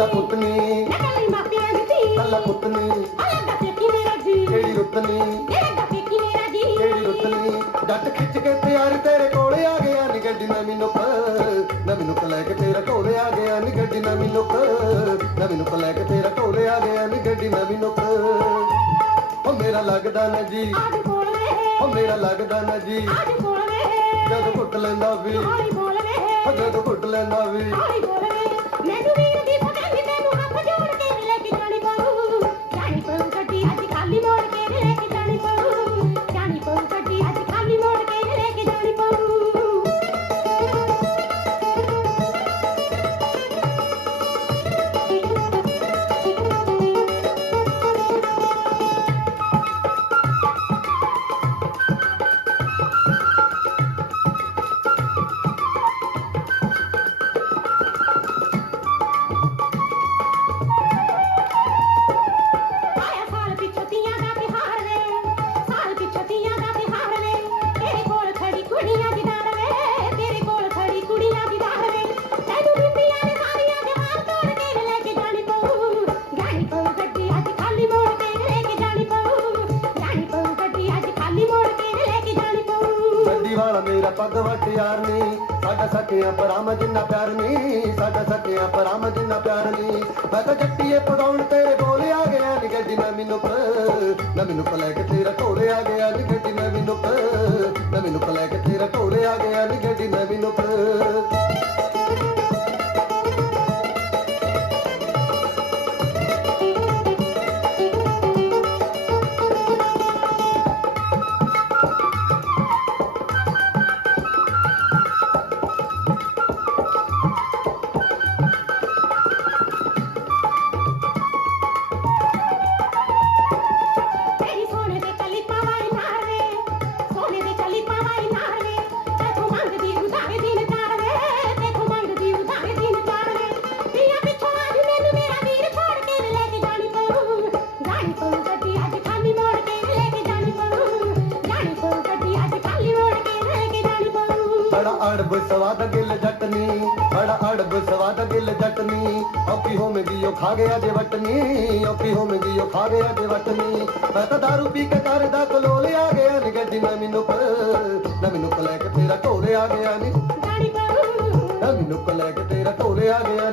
ਅੱਲਾ ਪੁੱਤ ਨੇ ਲਈ ਮਾਪਿਆਂ ਦੀ ਧੀ ਅੱਲਾ ਪੁੱਤ ਨੇ ਅੱਲਾ ਦਾ ਪੇਕੀ ਮੇਰਾ ਜੀ ਕਿਹੜੀ ਰੁੱਤ ਨੇ ਇਹਦਾ ਦਾ ਪੇਕੀ ਮੇਰਾ ਜੀ ਕਿਹੜੀ ਰੁੱਤ ਨੇ ਜੱਟ ਖਿੱਚ ਕੇ ਤਿਆਰ ਤੇਰੇ ਕੋਲ ਆ ਗਿਆ ਨੀ ਗੱਡੀ ਨਵੀਂ ਮੈਨੂੰ ਨਾ ਮੈਨੂੰ ਲੈ ਕੇ ਤੇਰਾ ਕੋਲ ਆ ਗਿਆ ਨੀ ਗੱਡੀ ਨਵੀਂ ਮੈਨੂੰ ਨਾ ਮੈਨੂੰ ਲੈ ਕੇ ਤੇਰਾ ਕੋਲ ਆ ਗਿਆ ਨੀ ਗੱਡੀ ਨਵੀਂ ਮੈਨੂੰ ਉਹ ਮੇਰਾ ਲੱਗਦਾ ਨਾ ਜੀ ਅੱਜ ਕੋਲ ਰਹੇ ਉਹ ਮੇਰਾ ਲੱਗਦਾ ਨਾ ਜੀ ਅੱਜ ਕੋਲ ਰਹੇ ਜਦੋਂ ਘੁੱਟ ਲੈਂਦਾ ਵੀ ਹੌਲੀ ਬੋਲ ਰਹੇ ਉਹ ਜਦੋਂ ਕੁੱਟ ਲੈਂਦਾ ਵੀ ਹੌਲੀ ਬੋਲ ਰਹੇ ਮੈਨੂੰ ਵੀ ਮੇਰਾ ਪੱਗ ਵਟਿਆਰ ਨਹੀਂ ਸਾਡਾ ਸਕਿਆ ਪਰਾਮ ਜਿੰਨਾ ਪਿਆਰ ਨੀ। ਸਾਡਾ ਸਕਿਆ ਪਰਾਮ ਜਿੰਨਾ ਪਿਆਰ ਨੀ। ਮੈਂ ਤਾਂ ਜੱਟੀਏ ਪੜਾਉਣ ਤੇ ਬੋਲਿਆ ਗਿਆ ਨਿਗਰ ਦੀ ਨਾ ਮੈਨੂੰ ਨਾ ਮੈਨੂੰ ਪਲੈਕ ਤੇਰਾ ਅੜਬ ਸਵਾਦ ਗਿਲ ਜਟਨੀ ਅੜ ਅੜਬ ਸਵਾਦ ਗਿਲ ਜਟਨੀ। ਆਪੀ ਹੋਮਦੀ ਉਹ ਖਾ ਗਿਆ ਜੇ ਵਟਨੀ ਆਪੀ ਹੋਮਦੀ ਉਹ ਖਾ ਗਿਆ ਜੇ ਵਟਨੀ। ਮੈਂ ਤਾਂ दारू ਪੀ ਕੇ ਕਰਦਾ ਕਲੋਲ ਆ ਗਿਆ ਨਿਗੱਜੀ ਨਾ ਮੈਨੂੰ ਪਰ ਨਾ ਮੈਨੂੰ ਲੈ ਕੇ ਤੇਰਾ ਢੋਲੇ ਆ ਗਿਆ ਨੀ। ਨਾ ਮੈਨੂੰ ਲੈ ਕੇ ਤੇਰਾ ਢੋਲੇ ਆ ਗਿਆ